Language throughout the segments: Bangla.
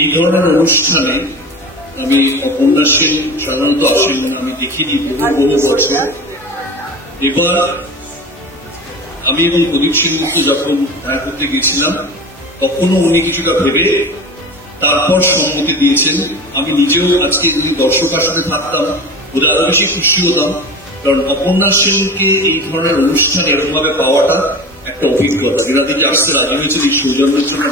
এই ধরনের অনুষ্ঠানে আমি উপন্যাসের সাধারণত আসেন আমি দেখিনি বহু বছর। এবার আমি এবং প্রদীপ সেনগুপ্ত যখন দেখা করতে গেছিলাম তখনও উনি কিছুটা ভেবে তারপর সম্মতি দিয়েছেন। আমি নিজেও আজকে যদি দর্শক আসনে থাকতাম ওদের আরো বেশি খুশি হতাম, কারণ অপর্ণা সেনকে এই ধরনের অনুষ্ঠান এরকম ভাবে পাওয়াটা একটা অভিজ্ঞতা। এনাদের যে আসতে রাজি হয়েছিল এই সৌজন্যের জন্য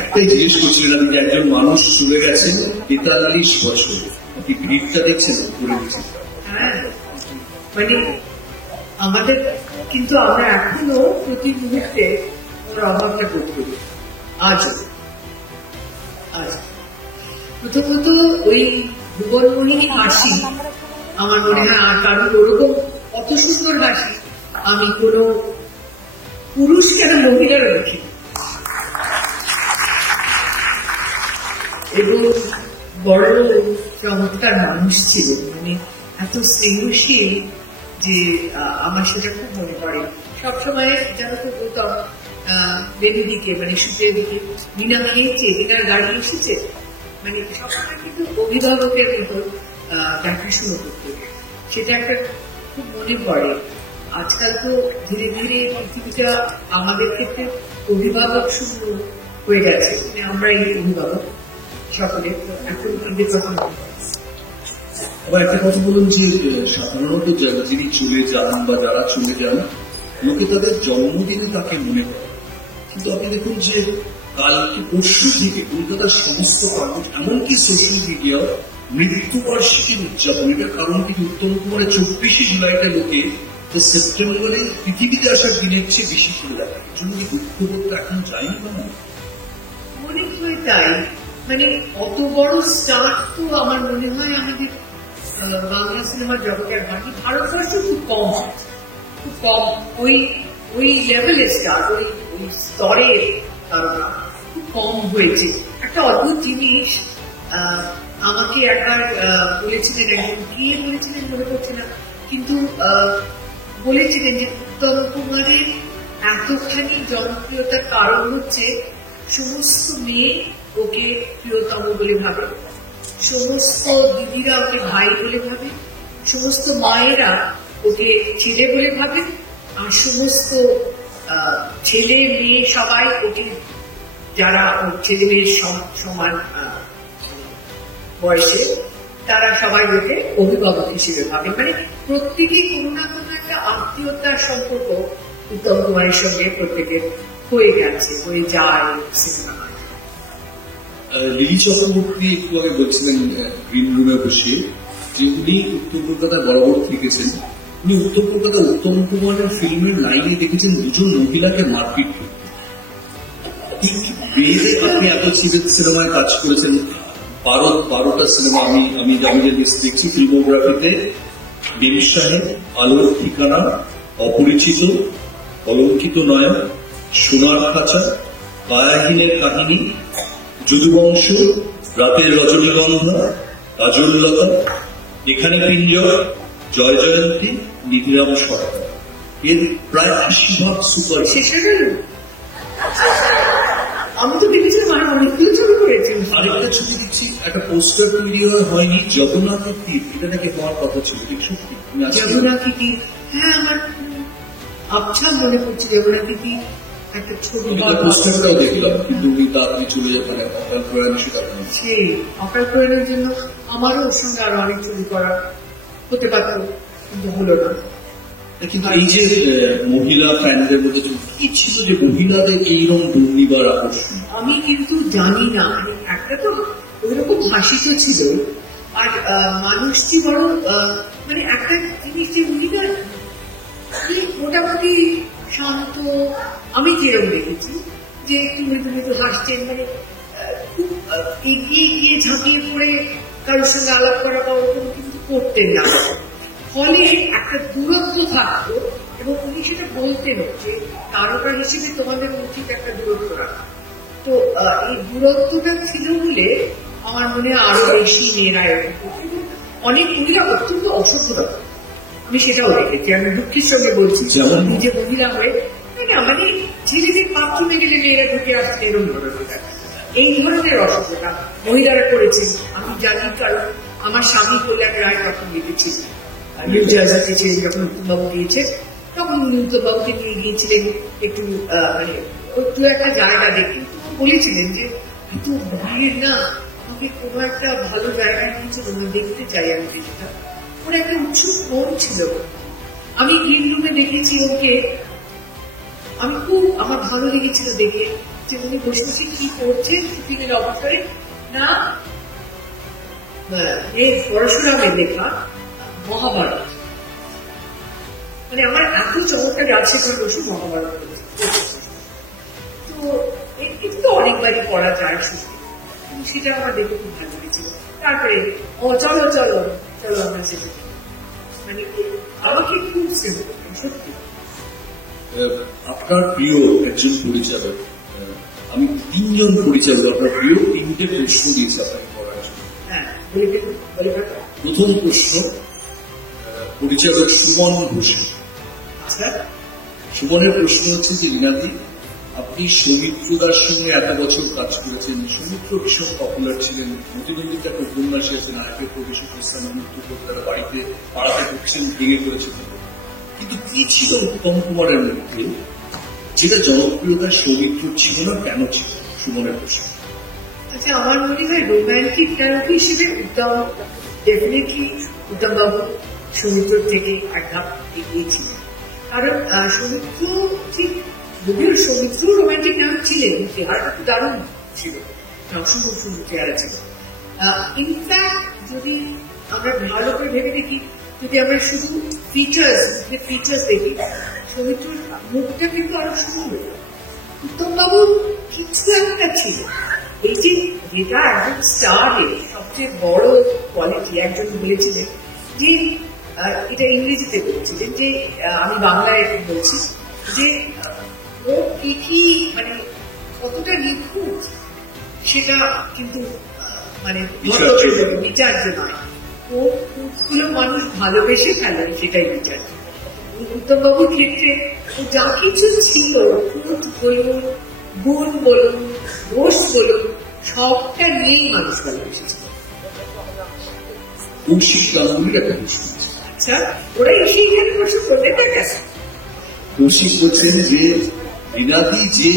একটাই জিজ্ঞেস করছিলেন যে একজন মানুষ চলে গেছেন ৪৩ বছর, আপনি ভিড়টা দেখছেন করে দিচ্ছেন। মানে আমাদের কিন্তু আমরা এখনো প্রতি মুহূর্তে ওর অভাবটা বোধ করি। আজ প্রথমত ওই ভুবনমোহিনী হাসি আমার মনে হয় আর কারণ ওরকম অত সুন্দর হাসি আমি কোনো পুরুষ কেন মহিলারও দেখি। এবং বড় চমৎকার মানুষ ছিল, মানে এত স্নেহশীল যে আমার সেটা খুব মনে পড়ে। সবসময় যেন তো বলতাম বেবিদিকে, মানে শীতের দিকে মিনা খেয়েছে, মিনার গাড়ি এসেছে, মানে সবসময় কিন্তু অভিভাবকের মতো দেখাশুনো করতে, সেটা একটা খুব মনে পড়ে। আজকাল তো ধীরে ধীরে পৃথিবীটা আমাদের ক্ষেত্রে অভিভাবক শূন্য হয়ে গেছে, মানে আমরা এই অভিভাবক সকলে এখন ঈদের কথা মনে পড়ে। আবার একটা কথা বলুন যে সাধারণত যিনি চলে যান বা যারা চলে যান লোকে তাদের জন্মদিনে তাকে মনে করে, কিন্তু আপনি দেখুন যে কালকে পরশু থেকে কলকাতার সমস্ত কাগজ এমনকি সোশ্যাল মিডিয়া মৃত্যুবার্ষিকী উদযাপন, এটার কারণ কি উত্তম কুমারের ২৪শে জুলাইটা লোকে তো সেপ্টেম্বরে পৃথিবীতে আসার দিনের চেয়ে বেশি করে দেখা, এর জন্য কি দুঃখবোধটা এখন যায়নি না? মনে হয় তাই, মানে অত বড় স্টার তো আমার মনে হয় আমাদের বাংলা সিনেমার জগতের বাকি ভারতবর্ষে খুব কম ওই লেভেলের স্টার, ওই স্তরের তারকা খুব কম হয়েছে। একটা অদ্ভুত জিনিস আমাকে একবার বলেছিলেন, একজন কে বলেছিলেন মনে করছে না, কিন্তু বলেছিলেন যে উত্তম কুমারের এতখানি জনপ্রিয়তার কারণ হচ্ছে সমস্ত মেয়ে ওকে প্রিয়তম বলে ভাবে, সমস্ত দিদিরা ওকে ভাই বলে ভাবে, সমস্ত মায়েরা ওকে ছেলে বলে ভাবে, আর সমস্ত ছেলে মেয়ে সবাই ওকে, যারা ছেলে মেয়ের সমান বয়সে, তারা সবাই ওকে অভিভাবক হিসেবে ভাবে। মানে প্রত্যেকেই কোনো না কোনো একটা আত্মীয়তার সম্পর্ক উত্তম কুমারের সঙ্গে প্রত্যেকের হয়ে গেছে, হয়ে যায় সিনেমা। লিলি চক্রবর্তী একটু আগে বলছিলেন গ্রিন রুমে বসে যে উনি উত্তর কলকাতায় বরাবর থেকেছেন, উনি উত্তর কলকাতা উত্তম কুমারের ফিল্মের লাইনে দেখেছেন দুজন মহিলাকে মারপিট করতে। আপনি এত সিনেমায় কাজ করেছেন, 12টা সিনেমা আমি দেখছি ফিল্মোগ্রাফিতে, বীর সাহেব, আলোর ঠিকানা, অপরিচিত, অলঙ্কিত নয়ন, সোনার খাঁচা, কায়াহীনের কাহিনী, যদুবংশ, রাতের রজনীগন্ধা, কাজললতা, এখানে পিঞ্জর, জয় জয়ন্তী, নিধিরাম সরকার, এর প্রায় ৮০ সুপার। আমি তো দেখেছিলাম অনেকগুলো ছবি করেছি। আরেকটা ছবি দিচ্ছি, একটা পোস্টার তৈরি হয়নি, জগন্নাথের তীর, এটা নাকি হওয়ার কথা ছিল, ঠিক সত্যি? জগন্নাথের তীর, হ্যাঁ আমার আচ্ছা মনে পড়ছে জগন্নাথের তীর একটা ছবি, পোস্টারটাও দেখলাম, কিন্তু উনি তাড়াতাড়ি চলে যাবেন অকাল প্রয়াণে, সেটা সেই অকাল প্রয়াণের জন্য আমারও ওর সঙ্গে আরো অনেক ছবি করা হতে পারত, কিন্তু হলো না। কিন্তু এই যে মহিলা ফ্যানদের মধ্যে কি ছিল যে মহিলাদের এইরকম দুর্নিবার আকর্ষণ? আমি কিন্তু জানি না, একটা তো ওইরকম হাসি তো ছিল, আর মানুষটি বড় মানে একটা জিনিস যে উনি না মোটামুটি শান্ত, আমি যেরকম দেখেছি যে একটু মৃদু মৃদু হাসছেন, মানে খুব এগিয়ে গিয়ে ঝাঁপিয়ে পড়ে কারোর সঙ্গে আলাপ করা বা ওরকম কিন্তু করতেন না, ফলে একটা দূরত্ব থাকতো এবং উনি সেটা বলতেন যে তারকা হিসেবে তোমাদের উচিত একটা দূরত্ব রাখা। তো এই দূরত্বটা ছিল বলে আমার মনে হয় আরো বেশি মেয়েরা এরকম, অনেক মহিলা অত্যন্ত অসভ্যতা। আমি সেটাও দেখেছি, আমি দুঃখের সঙ্গে বলছি, নিজে মহিলা হয়ে মানে ছেলেদের বাথরুমে গেলে মেয়েরা ঢুকে আসছে এরকম ধরনের, এই ধরনের অসভ্যতা মহিলারা করেছেন। আমি জানি, কারণ আমার স্বামী কল্যাণ রায় তখন লিখেছি নিউ জার্সিতে ছিলেন, যখন উত্তমবাবু গিয়েছে তখন উত্তমবাবুকে নিয়ে গিয়েছিলেন একটু মানে একটু একটা জায়গা দেখে, বলেছিলেন যে একটু ভিড় না, আমাকে কোনো একটা ভালো জায়গায় নিয়েছিল, দেখতে চাই আমি জিনিসটা। ওর একটা উৎসুক মন ছিল। আমি গ্রিন রুমে দেখেছি ওকে, আমি খুব আমার ভালো লেগেছিল দেখে যে উনি বসে বসে কি করছেন শুটিংয়ের অবসরে না, এই পরশুরামের লেখা মহাভারত, মানে আমার এত চমৎকার আছে বসে মহাভারত। তো এটা তো অনেকবারই করা যায় শুধু, সেটা আমার দেখে খুব ভালো লেগেছিল। তারপরে ও চলো চলো চলো আমরা সেটা, মানে আমাকে খুব সত্যি। আপনার প্রিয় একজন পরিচালক, আমি 3 জন পরিচালক আপনার প্রিয় 3টে প্রশ্ন দিয়েছি আপনাকে করার জন্য। হ্যাঁ, প্রথম প্রশ্ন পরিচালক সুমন ঘোষ। আচ্ছা, সুমনের প্রশ্ন হচ্ছে যে রিনাদি, আপনি সৌমিত্রদার সঙ্গে এত বছর কাজ করেছেন, সৌমিত্র ভীষণ পপুলার ছিলেন, প্রতিবন্ধীর একটা উপন্যাসী আছে নায়কের প্রবেশক ইসলামের মৃত্যু করে তারা বাড়িতে পাড়াতে ঢুকছেন, ভেঙে করেছিলেন, কিন্তু কি ছিল উত্তম কুমারের মধ্যে যেটা জনপ্রিয়তা সৌমিত্র ছিল না, কেন ছিল? সুমনের প্রশ্ন। আচ্ছা, আমার মনে হয় রোম্যান্টিক নায়ক হিসেবে উত্তম ডেফিনেটলি উত্তমবাবু সৌমিত্র থেকে এক ধাপ এগিয়ে ছিলেন। কারণ সৌমিত্র ঠিক, যদিও সৌমিত্র রোম্যান্টিক নায়ক ছিলেন, চেহারাটা খুব দারুণ ছিল, অসম্ভব সুন্দর চেহারা ছিল। ইনফ্যাক্ট যদি আমরা ভালো করে ভেবে দেখি, যদি আমরা শুধু ফিচার্স দেখি, সৌমিত্রর মুখটা কিন্তু আরো সুন্দর। উত্তমবাবুর কিছু একটা ছিল, এই যে যেটা একজন স্টারের সবচেয়ে বড় কোয়ালিটি। একজন বলেছিলেন যে, এটা ইংরেজিতে বলেছিলেন, যে আমি বাংলায় বলছি, যে ও কি মানে কতটা নিখুঁত সেটা কিন্তু মানে বিচার্য নয়, ও খুঁতগুলো মানুষ ভালোবেসে ফেলেন, সেটাই বিচার্য। উত্তমবাবুর ক্ষেত্রে ও যা কিছু ছিল, খুঁত বলুন, গুণ বলুন, দোষ বলুন, সবটা নিয়েই মানুষ ভালোবেসেছিল। আচ্ছা, ওরা এসে এখানে প্রশ্ন করবে না কেন? কৌশিক বলছেন যে রিনাদি যে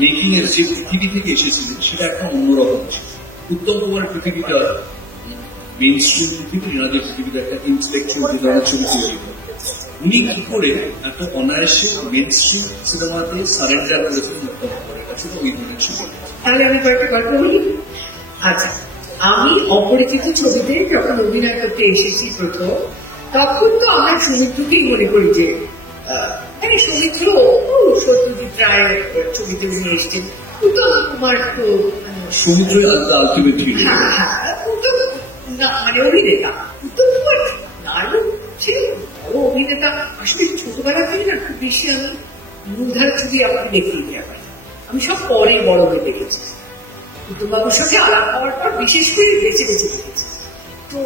মেকিং এর যে পৃথিবী থেকে এসেছিলেন সেটা একটা অন্যরকম ছিল। উত্তম কুমারের পৃথিবীটা মেইন স্ট্রিম পৃথিবী, রিনাদির পৃথিবীটা একটা ইন্টেলেকচুয়াল ডিজাইনের ছবি তৈরি করে। উনি কি করে এত অনায়াসে মেইন স্ট্রিম সিনেমাতে সারেন্ডার করেছেন উত্তম কুমারের কাছে ওই ধরনের ছবি? তাহলে আমি কয়েকটা গল্প বলি। আচ্ছা, আমি অপরিচিত ছবিতে যখন অভিনয় করতে এসেছি প্রথম, তখন তো আমরা সৌমিত্রকেই মনে করি যে সৌমিত্র সত্যজিৎ রায়ের ছবিতে উনি এসছেন, উত্তম কুমার তো সৌমিত্র আলটিমেট হিরো, মানে অভিনেতা। উত্তম কুমার নায়ক ছিলেন, বড় অভিনেতা। আসলে ছোটবেলা থেকে না খুব বেশি আমি মূলধার ছবি আমাকে দেখতেই যাই, আমি সব পরে বড় হয়ে দেখেছি। উত্তমবাবুর সঙ্গে আলাপ হওয়ার পর বিশেষ করে বেছে বেছে দেখেছি। তো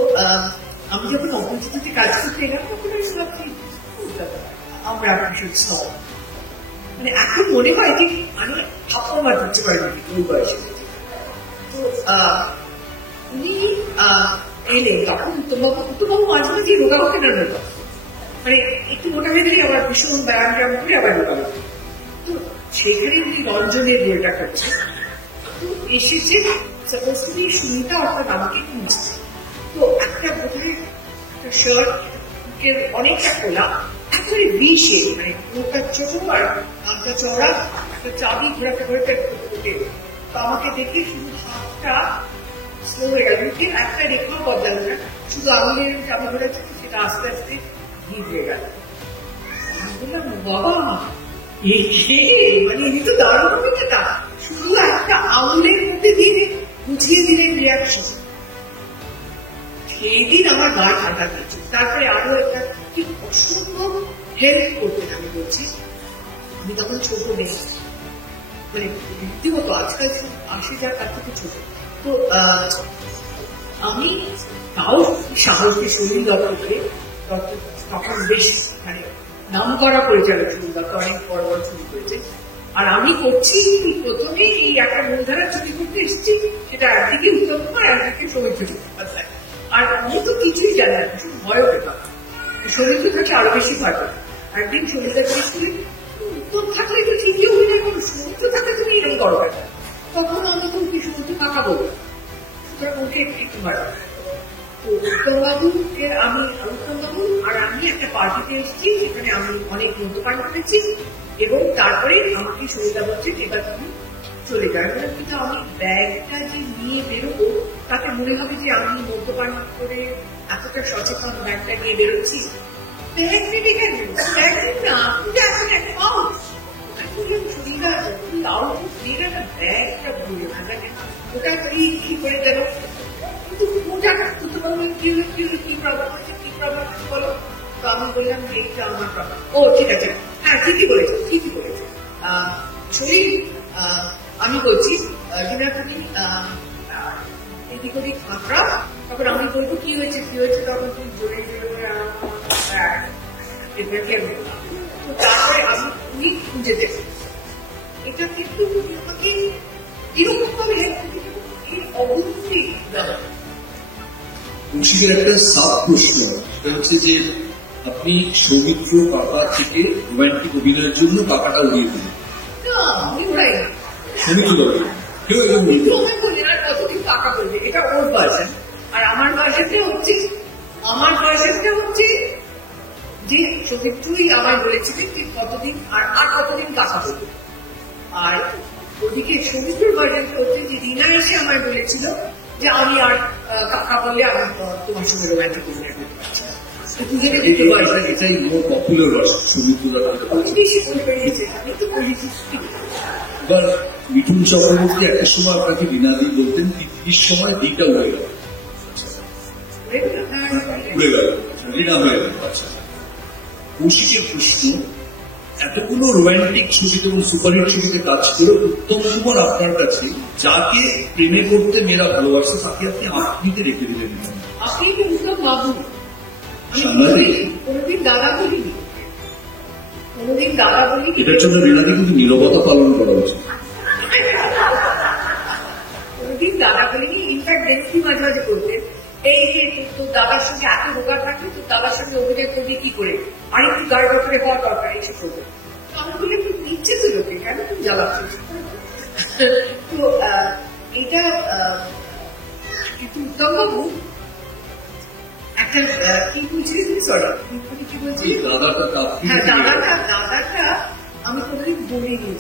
আমি যখন অপরিচিততে কাজ করতে এলাম, তখন আমি ভাবছি আমরা ভীষণ সব, মানে এখন মনে হয় যে আমি ঠাপ্পা ধরতে পারিনি ওই বয়সে। তো উনি এলেন, তখন উত্তমবাবু মাঝে মাঝে রোগা হতে না রোগা, মানে একটু মোটা হয়ে গেলে আবার ভীষণ ব্যায়াম ট্যায়াম করে আবার রোগা হতে। তো সেখানে উনি রঞ্জনের রোলটা করছেন। তো এসেছে সাপোজ তুমি সুনিতা অর্থাৎ আমাকে কিনছে, তো একটা বোধহয় একটা শার্ট অনেকটা খোলা, একেবারে বিশে, মানে মুখটা ছোট আর হাতটা চড়া, একটা চাবি ঘোরাতে ঘোরাতে ঘুরতে। তো আমাকে দেখে শুধু হাতটা স্লো হয়ে গেল, মুখে একটা রেখাও বদলাল না, শুধু আঙুলের চাবি ঘোরাচ্ছে, সেটা আস্তে আস্তে ভিড় হয়ে গেল। আমি বললাম, বাবা মানে ইনি তো দারুণ অভিনেতা, শুধু একটা আঙুলের মধ্যে দিয়ে বুঝিয়ে দিলেন রিয়াকশন। সেই দিন আমার গায়ে ঠান্ডা দিয়েছে। তারপরে আরো একটা ঠিক অসম্ভব হেল্প করতেন। আমি বলছি, আমি তখন ছোট মেয়ে, মানে রীতিমতো আজকাল আসে যার তার থেকে ছোট। তো আমি তাও সাহসী শরীর দত্তকে তখন বেশ মানে নাম করা পরিচালক শরীর দত্ত অনেক বড় বড় ছবি করেছে। আর আমি করছি প্রথমে এই একটা মূলধারার ছবি করতে এসেছি, সেটা একদিকে উত্তম কুমার একদিকে সৌমিত্র চট্টোপাধ্যায়। আর আমি তো কিছুই জানি না, ভীষণ ভয় পেতাম। সৌমিত্র থাকলে আরো বেশি ভয় পেতাম। একদিন সৌমিত্র জিজ্ঞেস উত্তম থাকলে তো ঠিকই অভিনয় করো, সৌমিত্র থাকলে তুমি এরকম করো কেন? তখন আমরা তো সৌমিত্র কাকা বলতাম, সুতরাং ওকে একটু ভয় পেতাম। তো উত্তমবাবুকে উত্তমবাবু আর আমি একটা পার্টিতে এসেছি, যেখানে আমি অনেক মদ্যপান করেছি, এবং তারপরে আমাকে সৌমিতা বলছে এবার তুমি চলে যাবে। কিন্তু আমি ব্যাগটা যে নিয়ে বেরোবো তাতে মনে হবে যে আমি মদ্যপান করে এতটা সচেতন ব্যাগটা নিয়ে বেরোচ্ছি। ব্যাগ নেবে কেন? ব্যাগ না, তুমি এখন এক পাউচ সুবিধা ব্যাগটা ভুলে না থাকে, ওটা কি করে গেল? কিন্তু ওটা কি প্রবলেম আছে, কি প্রবলেম আছে বলো? তো আমি বললাম যে এটা আমার প্রবলেম। ও ঠিক আছে, হ্যাঁ ঠিকই বলেছে, ঠিকই বলেছে। শরীর আমি বলছি কিনা তুমি এদিক ওদিক আঁকড়া, তখন আমি বলবো কি হয়েছে কি হয়েছে, তখন তুমি জোরে জোরে তারপরে আমি তুমি খুঁজে দেব। এটা কিন্তু আমাকে এরকম ভাবে অবশ্যই কৌশিকের একটা সাব প্রশ্ন, সেটা হচ্ছে যে আপনি সৌমিত্র কাকা থেকে রোমান্টিক অভিনয়ের জন্য কাকাটা উড়িয়ে দিলেন। না, আমি উড়াই না। সৌমিত্র বাবু কেউ এরকম বলতে কতদিন কাকা বলবে, এটা ওর ভার্সন। আর আমার ভার্সনটা হচ্ছে যে সৌমিত্রই আমায় বলেছিলেন যে কতদিন আর কতদিন কাকা বলবে। আর ওদিকে সৌমিত্রর ভার্সনটা হচ্ছে যে রিনা এসে আমায় বলেছিল যে আমি আর কাকা বললে আমি তোমার সঙ্গে রোমান্টিক অভিনয় করতে পারছি না। এটাই মোর পপুলার ভার্সন সৌমিত্র বেশি বলে বেরিয়েছে, আমি তো বলেছি। এবার মিঠুন চক্রবর্তী একটা সময় আপনাকে রিনাদি বলতেন, তিথির সময় দিটা উড়ে গেল, রিনা হয়ে গেল। আচ্ছা, কৌশিকের প্রশ্ন, এতগুলো রোমান্টিক ছবিতে এবং সুপারহিট ছবিতে কাজ করে উত্তম কুমার আপনার কাছে যাকে প্রেমে করতে মেয়েরা ভালোবাসে তাকে আপনি আপনিতে রেখে দিলেন। আপনি কি উত্তম বাবু? কোনোদিন দাদা বলিনি, কোনোদিন দাদা বলি। এটার জন্য রিনাদি কিন্তু নীরবতা পালন করা উচিত। কোনোদিন দাদা বলিনি। ইনফ্যাক্ট দেখি মাঝে মাঝে করতেন এই যে তোর দাদার সঙ্গে এত রোগা থাকলে তোর দাদার সঙ্গে অভিনয় করবি কি করে, আর একটু গাড়ি বছরে হওয়া দরকার এইসব করবে। আমি বলি একটু নিচ্ছে তো লোকে, কেন তুমি জ্বালাচ্ছিস? তো এটা কিন্তু উত্তমবাবু একটা কি বলছিলেন, সরি কি বলছি, হ্যাঁ দাদাটা আমি কোনোদিন বলিনি।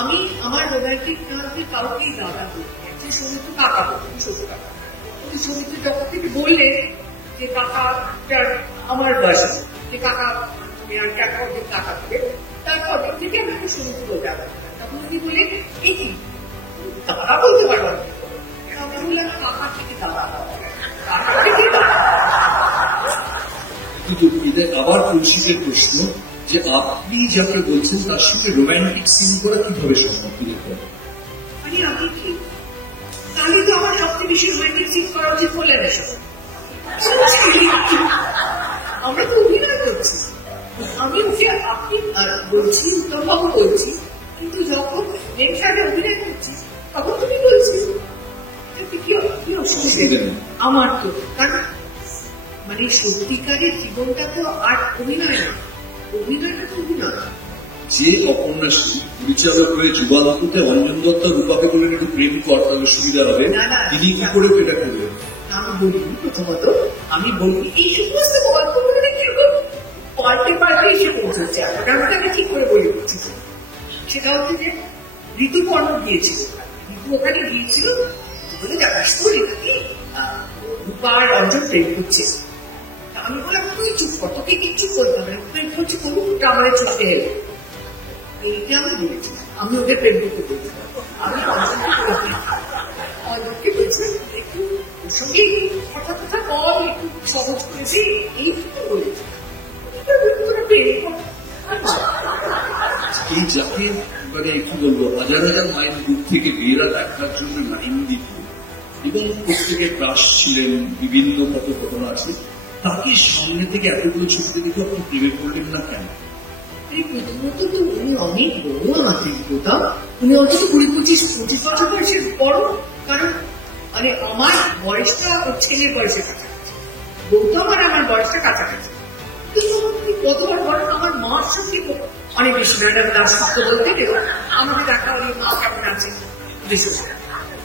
আমি আমার রোমান্টিক নামে কাউকেই দাদা বলি, যে সৌমিত্র কাকা বলতেন, ছোট কাকা। সৌমিত্র যখন থেকে বললেন যে কাকাটার আমার ভার্সন, যে কাকা তুমি আর কাকা থেকে, তারপর থেকে আমাকে সৌমিত্র বলতে হবে। তখন উনি বললেন এই কি দাদা বলতে পারবো? আমি বললাম কাকা থেকে দাদা, কাকা থেকে দাদা। আবার কৌশিকের প্রশ্ন, যে আপনি যাকে বলছেন তার সঙ্গে রোমান্টিক সিন করা কিভাবে সম্ভব? মানে আমি কি তাহলে তো আমার সবচেয়ে বেশি রোমান্টিক সিন করা উচিত বলে এসব। আমরা তো অভিনয় করছি, আমি ওকে আপনি বলছি, উত্তমবাবু বলছি, কিন্তু যখন মেয়ের সাথে অভিনয় করছি তখন তুমি বলছি কি অসুবিধা আমার। তো কারণ মানে সত্যিকারের জীবনটা তো আর অভিনয় না, অভিনয়টা তো অভিনয়। যে অপন্যাসী পরিচালক হয়ে যুগান্ততে অঞ্জন দত্ত রূপাকে বলেন একটু প্রেম কর তাহলে সুবিধা হবে, তিনি কি করে এটা করবেন? আমি বলিনি, প্রথমত আমি বলি এই সমস্ত গল্পগুলো কিরকম পাল্টে পাল্টে এসে পৌঁছচ্ছে। আমি তাকে ঠিক করে বলে দিচ্ছি, সেটা হচ্ছে যে ঋতুপর্ণ গিয়েছিল, ঋতু ওখানে গিয়েছিল বলে জানাস কি রূপার অঞ্জন প্রেম করছে। আমি বললাম তুই চুপ কর, তোকে কিচ্ছু করতে হবে না, প্রেম করছি করুক, আমাদের চলতে হেলে। এইটা আমি বলেছি, আমি ওদের প্রেম করতে বলছি। আমি অঞ্জনকে বলছিলাম একটু ওর সঙ্গে কথা কথা বল, একটু সহজ করেছি, এইটুকু বলেছি। এই যাকে মানে কি বলবো, হাজার হাজার মাইল দূর থেকে মেয়েরা দেখার জন্য লাইন দিত এবং প্রত্যেকে ক্রাশ ছিলেন, বিভিন্ন কত ঘটনা আছে। তাকে সামনে থেকে এতগুলো ছবিতে দেখে আপনি প্রেমে পড়লেন না কেন? প্রথমত তো উনি অনেক বড় আমাকে কোথাও, উনি অন্তত 20-25 বছর বয়সের বড়, কারণ মানে আমার বয়সটা ওর ছেলের বয়সের কাছাকাছি, গৌতম আর আমার বয়সটা কাছাকাছি। কিন্তু কতবার বলেন আমার মার সঙ্গে অনেক বেশি ম্যাডাম দাস শব্দ বলতে গেল আমাকে দেখা হলে মা কেমন আছে বেশি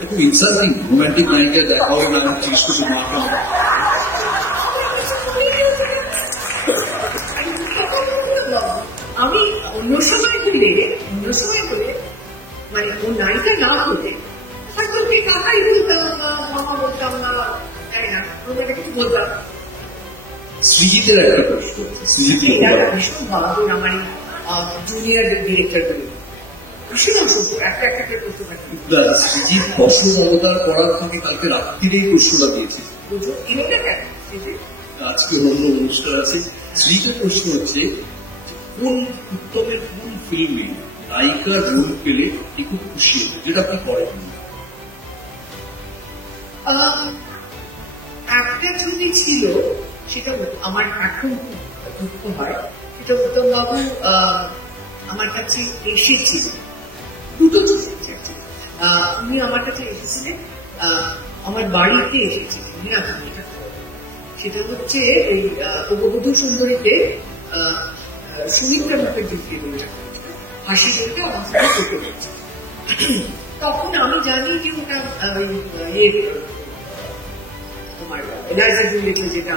খুব ইনসাল্টিং, রোম্যান্টিক নায়িকা দেখা হয় না জিজ্ঞেস করছে মা কেমন। আমি অন্য সময় বলে মানে ও নায়িকা না হলে হয়তো ওকে কাকাই বলতাম না, মামা বলতাম না, জানি না ওনাকে কিছু বলতাম। সৃজিতের একটা প্রশ্ন, সৃজিত ভীষণ বাহাদুর আমার জুনিয়র ডিরেক্টর গুলো ভীষণ অসুখ একটা একটা করে প্রশ্ন থাকে। সৃজিত বসন অবতার করার থেকে কালকে রাত্রিরেই প্রশ্নটা দিয়েছে, এটা কেন আজকে অন্য অনুষ্ঠান আছে। সৃজিতের প্রশ্ন হচ্ছে কোন উত্তমের কোন ফিল্মে নায়িকার রোল পেলে কি খুব খুশি হতো, যেটা আপনি করেন? একটা ছবি ছিল, সেটা আমার এখন দুঃখ হয়, সেটা উত্তম বাবু আমার কাছে এসেছিল, দুটো ছবি উনি আমার কাছে এসেছিলেন, আমার বাড়িতে এসেছিলেন দিনাজপুরে। সেটা হচ্ছে ওই অববধূ সুন্দরীতে সুমিত্রা মুখার্জিকে বলতে হাসি বলতে আমার সাথে করতে হচ্ছে। তখন আমি জানি যে ওটা তোমার এলাইজা জুলিয়েট যেটা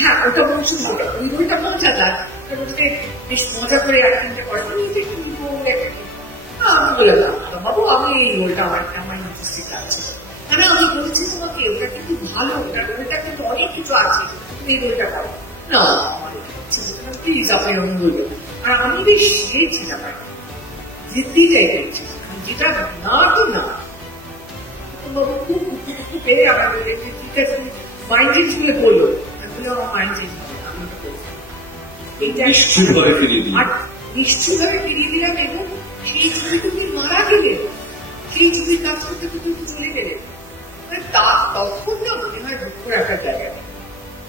হ্যাঁ ওটা মৌসুমি, ওই রোলটা মজাদার, ওটাতে বেশ মজা করে অ্যাক্টিংটা করে। আমি বললাম বাবু আমি এই রোলটা আমার ইন্টারেস্টিং লাগছে, মানে আমি বলছি তোমাকে ওটা কিন্তু ভালো, ওটা রোলটা কিন্তু অনেক কিছু আছে, তুমি এই রোলটা করো না প্লিজ আপনি এরকম বলবেন। আর আমি বেশ শিখেছিলাম আর জিততেই চাইছি, যেটা না তো না বাবু খুব পেরে আমার ঠিক আছে মাইন্ড চেঞ্জ করে বললো, আমার মাইন্ড চেঞ্জ হবে আমি আর নিশ্চিতভাবে ফিরিয়ে দিলাম। এবং সেই ছবি তুমি মারা গেলে, সেই ছবির কাজ করতে তুমি চলে গেলে, তখন না মনে হয় দুঃখ রাখার জায়গা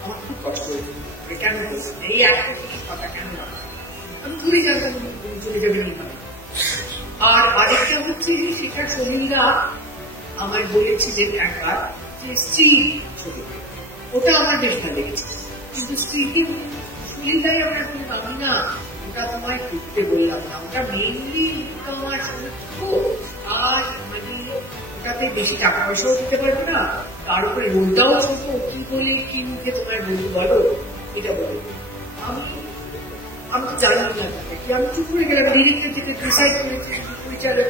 আমার খুব কষ্ট হয়েছে। কেন বলছেন এই একটা কথা কেন আমি ঘুরে জানতাম চলে যাবেন এইভাবে। আর আরেকটা হচ্ছে সেটা সলিলদা আমায় বলেছিলেন একবার যে স্ত্রী ছবিতে, ওটা আমার বেশ ভালো লেগেছে, কিন্তু স্ত্রীকে সলিলদাই আমরা আমি না ওটা তোমায় করতে বললাম না, ওটা মেইনলি আমার সমর্থ, আর মানে ওটাতে বেশি টাকা পয়সাও দিতে পারবে না, তার উপরে রোলটাও ছোট, কি বলে কি মুখে তোমার বলো এটা বলো। আমি তো জানি না কি, আমি চুপ করে গেলাম, ডিরেক্টর থেকে ডিসাইড করেছি, পরিচালক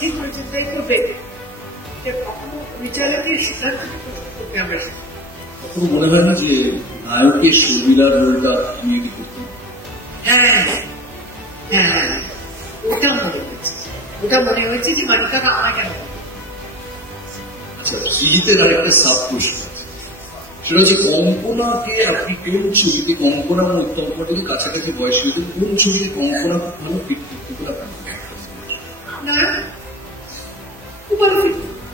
ঠিক করেছে তাই করবে, কখনো পরিচালকের সিদ্ধান্ত করতে আমরা কখনো মনে হয় না যে নায়কের শর্মিলার রোলটা আমি এটি করতাম? হ্যাঁ হ্যাঁ ওটা মনে হয়েছে যে মানিকাকা আমার কেন। আচ্ছা, সৃজিতের আরেকটা সাব প্রশ্ন, সেটা হচ্ছে কঙ্কনাকে আপনি কোন ছবিতে, কঙ্কনা এবং উত্তম কুমার কাছাকাছি বয়স হয়েছে, কোন ছবিতে কঙ্কনা খুব ভালো ফিট করতে না খুব ভালো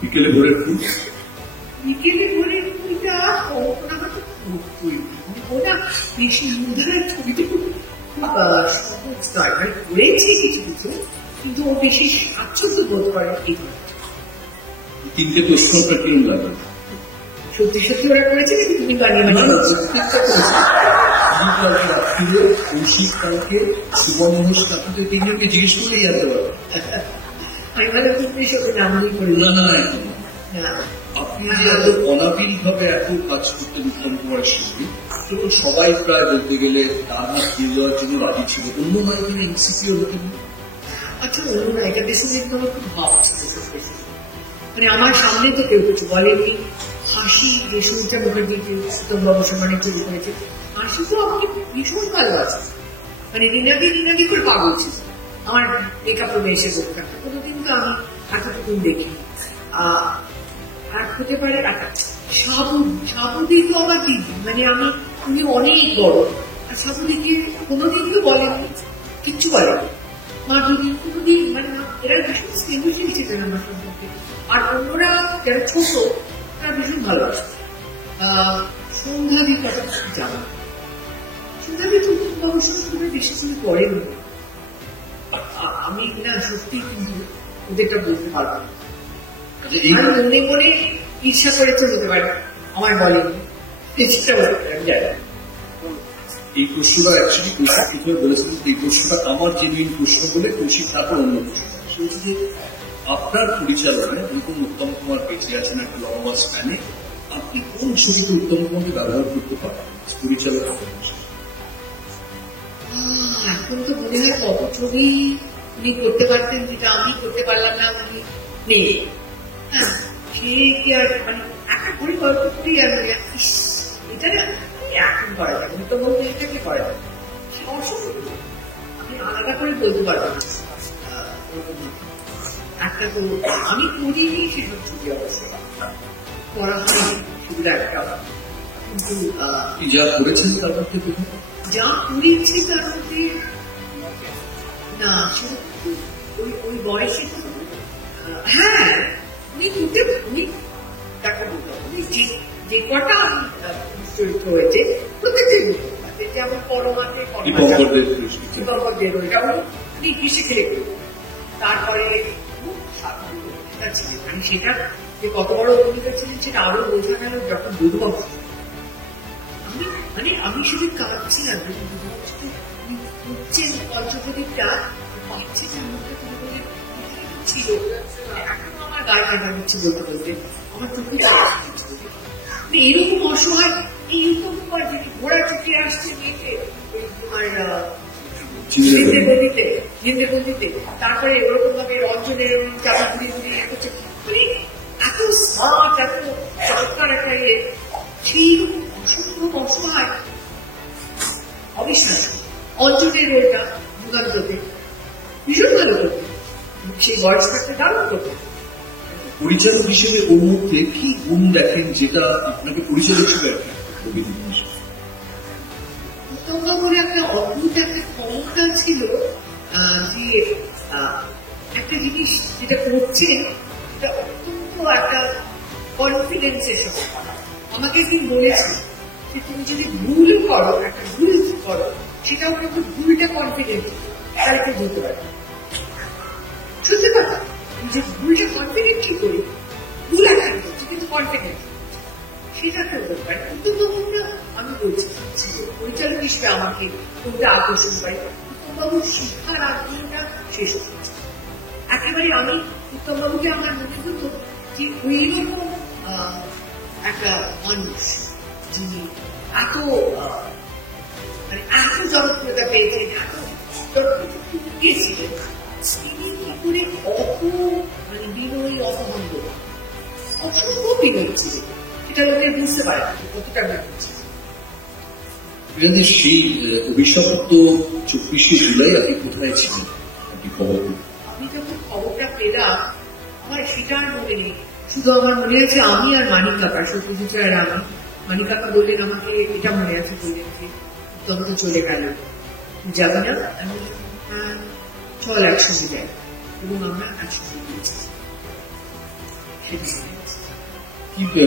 বিকেলে ভোরের ফুল? বিকেলে ভোরের ফুলটা কঙ্কনা ওটা বেশি মুদ্রার ছবিতে খুব সহজ নয়, মানে করেছে কিছু কিছু, কিন্তু ও বেশি স্বাচ্ছন্দ্য বোধ করে এই তিনটে প্রশ্ন আপনার কিরম লাগবে? সত্যি সত্যি ওরা করেছে নাকি তুমি বানিয়ে কৌশিক কালকে সুমন মহেশ কাকুকে তিনজনকে জিজ্ঞেস করলেই জানতে পারবে। আমি মানে তুমি সত্যি নামই করি না না এখন আপনি যে এত অনাবিল ভাবে এত কাজ করতেন উত্তম কুমারের সঙ্গে, তখন সবাই প্রায় বলতে গেলে তার হাত দিয়ে দেওয়ার জন্য রাজি ছিল, অন্য নায়িকা ইনসিকিউর হতেন? আচ্ছা অন্য নায়িকাদের সঙ্গে আমার খুব ভাব ছিল, মানে আমার সামনে তো কেউ কিছু বলেনি। হাসি যে সুমিত্রা মুখার্জি উত্তম বাবু সম্মানে চুরি করেছে, হাসি তো আমাকে ভীষণ ভালো আছে, মানে রিনাদি করে পাগল ছিল আমার মেকআপ রুমে এসে বসে থাকতো, কোনোদিন তো আমি এতটুকু দেখি। আর হতে পারে সাবুদি তো আমার দিদি, মানে উনি অনেক বড়, আর সাবুদিকে কোনোদিন তো বলেনি, কিচ্ছু বলেনি, মা যদি কোনোদিন মানে এরা ভীষণ স্নেহশীল ছিলেন আমার সম্পর্কে, আর অন্যরা যারা ছোট তারা ভীষণ ভালোবাসে। সন্ধ্যাদির কথা জানা, সন্ধ্যাদি তো অবশ্যই খুবই বেশি কিছু করেন, আমি না সত্যি কিন্তু ওদেরটা বলতে পারবো না। মনে মনে ঈর্ষা করেছে হতে পারে, আমার বলেনি, এই প্রশ্নটা অ্যাকচুয়ালি কৌশিক বলেছেন, এই প্রশ্নটা আমার জেনুইন প্রশ্ন বলে কৌশিক তারপর অন্য প্রশ্ন সে হচ্ছে যে আপনার পরিচালনায় যখন উত্তম কুমার বেঁচে আছেন একটা লম্বা স্প্যানে, আপনি কোন ছবিতে উত্তম কুমারকে ব্যবহার করতে পারেন পরিচালক? এখন তো মনে হয় কত ছবি উনি করতে পারতেন যেটা আমি করতে পারলাম না, উনি নেই। হ্যাঁ, সে কি আর মানে একটা করে গল্প করি আর এটা এখন করা যাবে, তো বলতে এটাকে করা যাবে, আমি আলাদা করে বলতে পারবো না। একটা তো আমি করিনি সেসব ছবি, অবশ্য করা হয়নি সেগুলো একটা, কিন্তু যা করেছেন তার মধ্যে যা করেছি তার মধ্যে না ওই বয়সে হ্যাঁ উনি করতে, উনি তাকে বলতে উনি যে কটা চরিত্র হয়েছে প্রত্যেকটাই বুঝতে পারছে, যেমন পরমাতে ওইটা উনি কৃষি খেলে করবেন। তারপরে মানে সেটা যে কত বড় ভূমিকা ছিলেন সেটা আরো বোঝা গেল যখন দুর্বংশ, মানে আমি শুধু কাঁদছিলাম উঠছেন পঞ্চপ্রদীপটা পাচ্ছে ছিল, এখনো আমার গায়ে কাটা হচ্ছে বলতে বলতে, আমার চোখে এরকম অসহায় এইরকম যেটি ঘোড়া চুকে আসছে মেয়েকে তোমার জিন্দেবন্দিতে, তারপরে ওরকম ভাবে রঞ্জনের চাবি ঘুরিয়ে ঘুরিয়ে করছে, মানে এত স্মার্ট, এত চমৎকার একটা ইয়ে, সেই অসম্ভব অসহায় অবিশ্বাস। অঞ্চলের রোলটা যুগান্ততে ভীষণ ভালো করতে, সেই বয়স থাকতে দারুণ করতে। পরিচালক হিসেবে ওর মধ্যে কি গুণ দেখেন যেটা আপনাকে পরিচালক হিসেবে বলে একটা অদ্ভুত একটা ক্ষমতা ছিল, যে একটা জিনিস যেটা করছেন এটা অত্যন্ত একটা কনফিডেন্সের সাথে। আমাকে একদিন বলেছে যে তুমি যদি ভুল করো, একটা ভুল করো, সেটাও কিন্তু ভুলটা কনফিডেন্স, তাহলে কেউ বুঝতে পারে। শুনতে পারো যে ভুলটা কনফিডেন্ট কি করি, ভুল একটা করছি কিন্তু কনফিডেন্ট, সেটা কেউ বলতে পারে। উত্তমবাবুটা আমি বলছি পরিচালক হিসেবে আমাকে কোনটা আকর্ষণ করে, উত্তমবাবুর শিক্ষার আগ্রহটা শেষ হচ্ছে একেবারে। আমি উত্তমবাবুকে আমার মনে হতো যে ওইরকম একটা মানুষ যিনি এত মানে এত জনপ্রিয়তা পেয়েছেন, এত গেছিলেন, তিনি কি করে অত মানে বিনয়ী, অসম্ভব অসম্ভব বিনয়ী ছিলেন, এটা লোকে বুঝতে পারে কতটা হচ্ছে। সেই অভিশপ্ত 24শে জুলাই আপনি কোথায় ছিলেন? আমি যখন খবরটা পেলাম আমার সেটা আর মনে নেই, শুধু আমার মনে আছে আমি আর মানিক কাকা, সত্যজিৎ রায় আর আমি, মানিক কাকা বললেন আমাকে, এটা মনে আছে, বললেন যে তখন তো চলে গেল, যাবি না? আমি চল একসঙ্গে যাই, এবং আমরা একসঙ্গে গিয়েছি।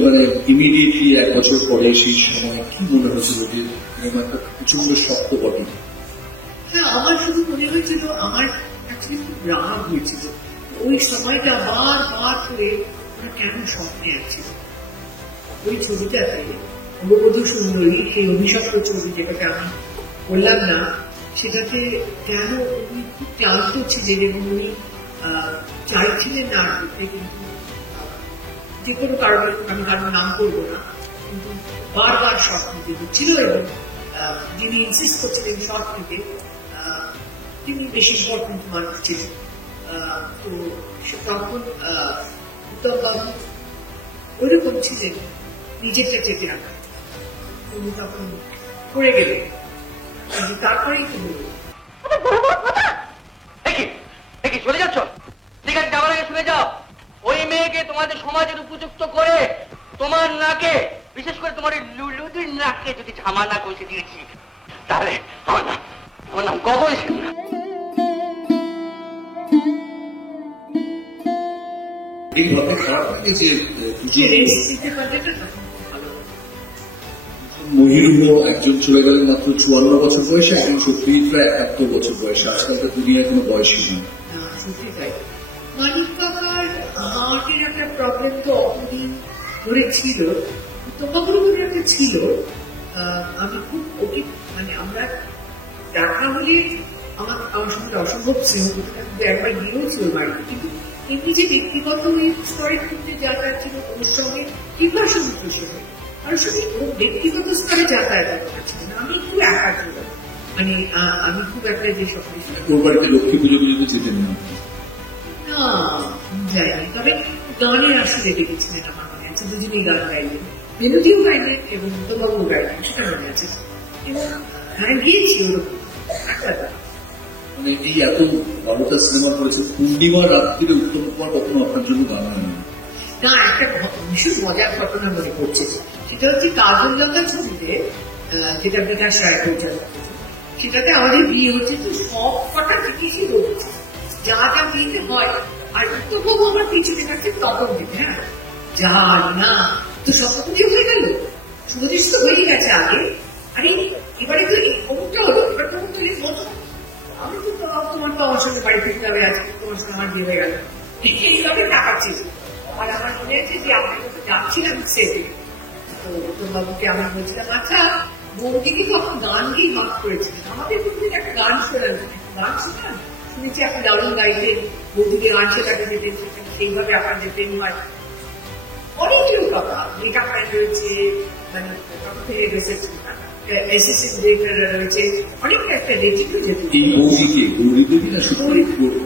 মানে ইমিডিয়েটলি 1 বছর পরে সেই সময় কি মনে হয়েছিল যে একটা প্রচন্ড শক্ত বটে? হ্যাঁ, আমার শুধু মনে হয়েছিল, আমার অ্যাকচুয়ালি খুব রাগ হয়েছিল ওই সময়টা, বার করে ওরা কেন স্বপ্নে আছে। ওই ছবিটাতে অববধূ সুন্দরী, সেই অভিশপ্ত ছবি যেটাকে আমি বললাম না, সেটাতে কেন উনি খুব ক্লান্ত ছিলেন এবং উনি চাইছিলেন না করতে, কিন্তু যে কোনো কারণে, আমি কারোর নাম করবো না, কিন্তু বারবার শর্ট নিতে হচ্ছিল, এবং যিনি ইনসিস্ট করছিলেন শর্ট নিতে তিনি বেশি ইম্পর্টেন্ট মানুষ ছিলেন। তো তখন উত্তমবাবু ওইরকম ছিলেন, নিজেরটা চেপে রাখা, উনি তখন পড়ে গেলেন, তারপরেই তো বলল চলে যাচ্ছ, ঠিক আছে, যাওয়ার আগে শুনে যাও, ওই মেয়েকে তোমাদের সমাজের উপযুক্ত করে তোমার নাকে, বিশেষ করে তোমার লুলুদির নাকে যদি ঝামা না কষে দিয়েছি, তাহলে আমার নাম গগন সিং। এইভাবে খারাপ লাগে যে রেস্ট দিতে পারলে না তখন ভালো। মহিরুহ একজন চলে গেলেন মাত্র 54 বছর বয়সে, একজন সত্যিই প্রায় 71 বছর বয়সে। আজকালকার দুনিয়ায় কোনো বয়সই নেই। সত্যি তাই। মানিক কাকার হার্টের একটা প্রবলেম তো অতদিন ধরে ছিল, তোমাদেরও ধরে একটা ছিল। আমি খুব ওকে মানে আমরা দেখা হলে আমার সঙ্গে অসম্ভব স্নেহ করতে থাকতে একবার গিয়েওছি ওর বাড়িতে, কিন্তু এমনি যে ব্যক্তিগত স্তরের ক্ষেত্রে যাতায়াত ছিল ওর সঙ্গে কিংবা সমুদ্র সঙ্গে কারোর সঙ্গে ও ব্যক্তিগত স্তরে যাতায়াত করছিল না। আমি একটু একা ছিলাম, মানে আমি খুব একটা যে সকলে ওর বাড়িতে লক্ষ্মী পুজো পুজোতে যেতেন না? না যাইনি, তবে গানে আসলে দেখেছিলেন আমার মনে আছে, দুজনেই গান গাইলেন, মেলোডিও গাইলেন এবং তোবাবুও গাইলেন, সেটা মনে আছে। এবং হ্যাঁ গিয়েছি ওরকম একটা মানে এই এত 12টা সিনেমা করেছে, পূর্ণিমা রাত্রিরে উত্তম কুমার কখনো আপনার জন্য গান হয়নি? না, একটা ভীষণ মজার ঘটনা মনে পড়ছে। সেটা হচ্ছে কাজললতা ছবিতে, যেটা বিকাশ রায় পরিচালনা করেছে, সেটাতে আমাদের বিয়ে হচ্ছে, তো সব কটা জিনিসই রয়েছে যা যা বিয়েতে হয়। আর উত্তমবাবু আমার পিছনে থাকছে তখন দিতে, হ্যাঁ জানি না তো সব কিছু হয়ে গেল, সুদেশ তো হয়ে গেছে আগে। আরে এবারে তো অমুকটা হলো, এবার তখন তো মতো আমি তো তোমার তো আমার সঙ্গে বাড়ি ফিরতে হবে, আজকে তোমার সঙ্গে আমার বিয়ে হয়ে গেল, এইভাবে টাকাচ্ছি। আর আমার মনে আছে যে আমি যখন যাচ্ছিলাম সেটে, তো উত্তমবাবুকে আমি বলছিলাম, আচ্ছা বৌদিকে তখন গান গিয়ে মাফ করেছিলেন, আমাদের প্রতিদিন একটা গান শোনান, গান শোনান শুনেছি আপনি দারুণ গাইতেন, বৌদিকে গান শেখাতে যেতেন, সেইভাবে আপনাদের ট্রেন হয়। অনেকগুলো কথা মেকআপ ম্যান রয়েছে, মানে তখন থেকে অ্যাসিস্ট্যান্ট ডিরেক্টর রয়েছে, অনেক একটা রেটিং যেত। এই বৌদিকে গৌরী দেবী না সুপ্রিম গৌরী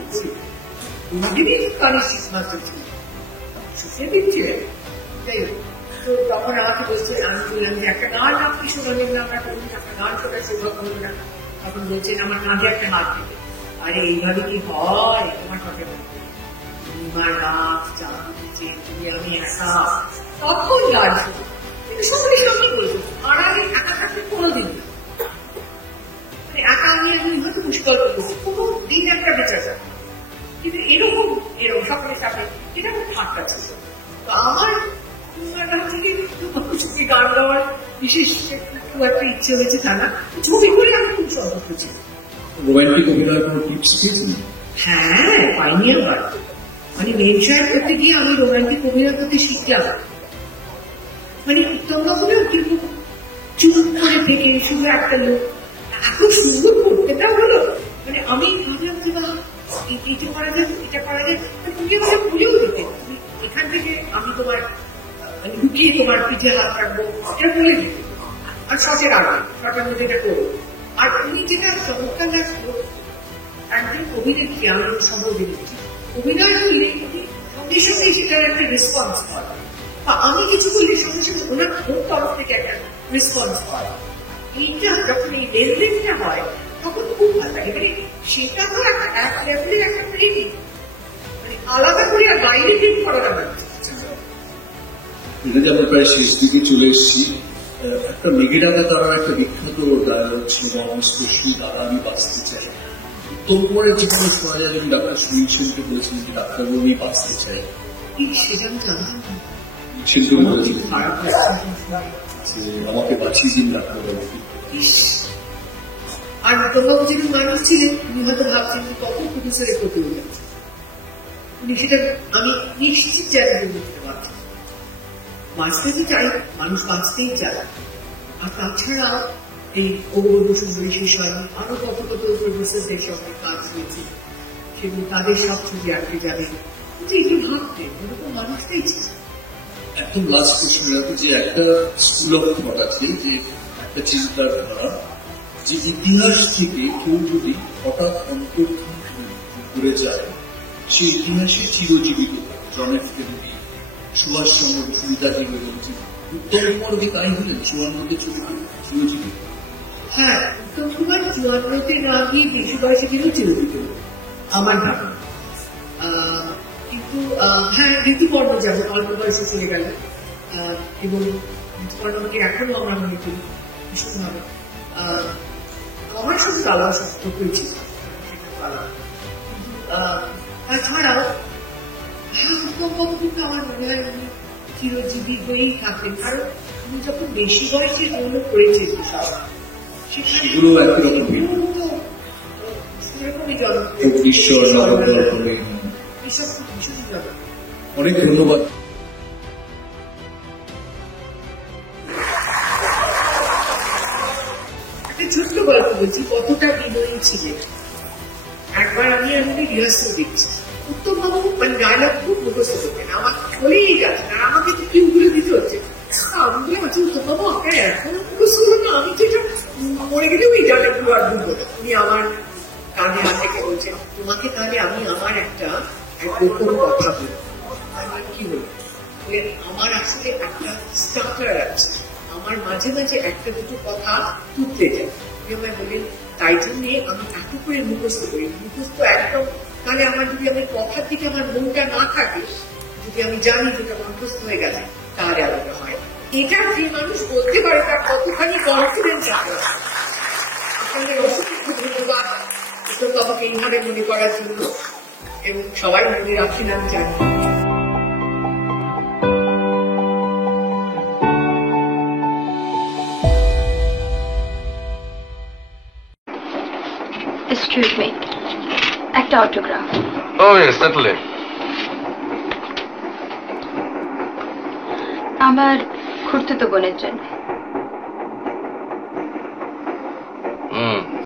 কানিস মাত্র ছিল, সুপ্রিম ছিলেন। যাই হোক, তো তখন আমাকে বলছে, আমি বললাম যে একটা গান আপনি শোনালেন না, আমরা করুন একটা গান শোনার সৌভাগ্য হলো না। তখন বলছেন আমার কাঁধে একটা হাত দিতে। আরে এইভাবে কি হয় তোমার কথা বলতে, পূর্ণিমার রাত চাঁদ দিচ্ছে, তুমি আমি একা, তখন গান শুনি। কিন্তু সবাই সঙ্গে বলতো, আর আগে একা থাকতে কোনোদিন না, মানে একা আমি হয়তো মুশকিল করছি, কোনো দিন একটা বেঁচে যায়, কিন্তু এরকম সকলের সামনে এটা খুব ঠাট্টা ছিল। তো আমার থেকে গান গাওয়ার বিশেষ খুব একটা ইচ্ছে হয়েছে তা না, ছবি করে আমি খুব সন্তুষ্ট ছিল। রোমান্টিক অভিনয় কোনো টিপস পেয়েছেন? হ্যাঁ পাইনি আবার, মানে মেন সাহেব করতে গিয়ে আমি রোমান্টিক অভিনয় করতে শিখলাম। মানে উত্তমবাবুরেও কিন্তু চুপ করে থেকে শুধু একটা লোক এত সুন্দর করতেটা হলো, মানে আমি ভাবলাম যে বা এটা করা যায়, এটা করা যায়, তুমি আমাকে ভুলেও দিতে, তুমি এখান থেকে আমি তোমার মানে লুকিয়ে তোমার পিঠে হাত রাখবো, এটা বলে দিতে, আর শটের আগে শটের মধ্যে এটা করবো। আর তুমি যেটা চমৎকার লাগলো, একজন অভিনেত্রী, আমি সহ অভিনেত্রী অভিনয় করলে সঙ্গে সঙ্গে সেটার একটা রেসপন্স হয়, বা আমি কিছু করলে সঙ্গে সঙ্গে ওনার ওর তরফ থেকে একটা রেসপন্স হয়। এইটা যখন এই লেনদেনটা হয় তখন খুব ভালো লাগে, মানে সেটা তো একটা এক লেভেলের একটা ট্রেনিং, মানে আলাদা করে আর বাইরে ট্রেন করার আমার এটা যে আমরা প্রায় শেষ দিকে চলে এসেছি। একটা মেঘেডাকা তারা একটা বিখ্যাত ডায়লগ ছিল, স্পর্শী দ্বারা আমি বাঁচতে চাই। উত্তম কুমারের জীবনে শোনা যায় যখন ডাক্তার সুনীল সেনকে বলেছিলেন যে ডাক্তারবাবু আমি বাঁচতে চাই, সেটা আমি জানতাম না, সেনকে বলেছিলেন খারাপ লাগছে। যে আমাকে বাঁচিয়ে দিন ডাক্তারবাবু। আর উত্তমবাবু যেরকম মানুষ ছিলেন, উনি হয়তো ভাবছেন কত প্রডিউসারের ক্ষতি হয়ে যাচ্ছে, উনি সেটা আমি নিশ্চিত জায়গায় বুঝতে পারছি। বাঁচতে তো চাই, মানুষ বাঁচতেই চায়। আর তাছাড়া এই অবশ্যই শেষ হয়নি, আরো কত কত প্রডিউসারদের সঙ্গে কাজ হয়েছে, সেগুলো তাদের সব ছবি আঁকতে যাবে, কিন্তু একটু ভাবতে এরকম মানুষটাই ছিল। একদম লাস্ট কোশ্চেন রাখবো যে একটা স্কুল অফ থট আছে, যে একটা চিন্তাধারা যে ইতিহাস থেকে কেউ যদি হঠাৎ অন্তর্ধান করে যায়, সে ইতিহাসে চিরজীবিত। John F Kennedy, Subhas Chandra Bose, Netaji বলেছে, উত্তম কুমার কি তাই হলেন 54তে চিরজীবিত? হ্যাঁ, উত্তম কুমার 54তে না গিয়ে বেশি বয়সে গেলেও চিরজীবিত আমার ধারণা। কিন্তু হ্যাঁ, ঋতুপর্ণ যেমন অল্প বয়সে চলে গেল, এবং ঋতুপর্ণকে এখনো আমরা মনে করি ভীষণভাবে। আমার শুধু তালা শক্ত হয়েছিল, তাছাড়াও উত্তমবাবু কিন্তু আমার মনে হয় উনি চিরজীবী হয়েই থাকবেন, কারণ উনি যখন বেশি বয়সে জন্ম করেছেন সব সেগুলো একই রকম সেরকমই জন্ম ঈশ্বর এসব খুব ভীষণ জন্ম। অনেক ধন্যবাদ। একটা ছোট্ট গল্প বলছি, কতটা বিনয়ী ছিলেন। একবার আমি এমনি রিহার্সাল দিচ্ছি, উত্তমবাবু মানে ডায়লগ খুব মুখস্থ করতেন, আমার চলেই যাচ্ছে আর আমাকে তো কিউগুলো দিতে হচ্ছে। আমি বলে বলছি, উত্তমবাবু আপনার এখনো মুখস্থ হলো না, আমি যেটা মরে গেলেও এই ডায়লগগুলো আর ভুলবো না। উনি আমার কানে থেকে বলছেন, তোমাকে তাহলে আমি আমার একটা গোপন কথা বলি। আমি কি বলি, আমার আসলে একটা স্টার্টার আছে, আমার মাঝে মাঝে একটা দুটো কথা তুলতে যায়। আমায় বলেন, তাই জন্যে আমি এত করে মুখস্থ করি, মুখস্থ একদম, তাহলে আমার যদি আমার কথার দিকে আমার মনটা না থাকে, যদি আমি জানি যেটা মুখস্থ হয়ে গেছে, তাহলে আলাদা হয়। এটা যে মানুষ বলতে পারে তার কতখানি কনফিডেন্স আছে। আপনাদের অসংখ্য ধন্যবাদ উত্তমবাবুকে এইভাবে মনে করার জন্য, এবং সবাই মনে রাখেন আমি জানি। Excuse me, একটা autograph. Oh yes, certainly. আমার খুড়তুতো বোনের জন্য।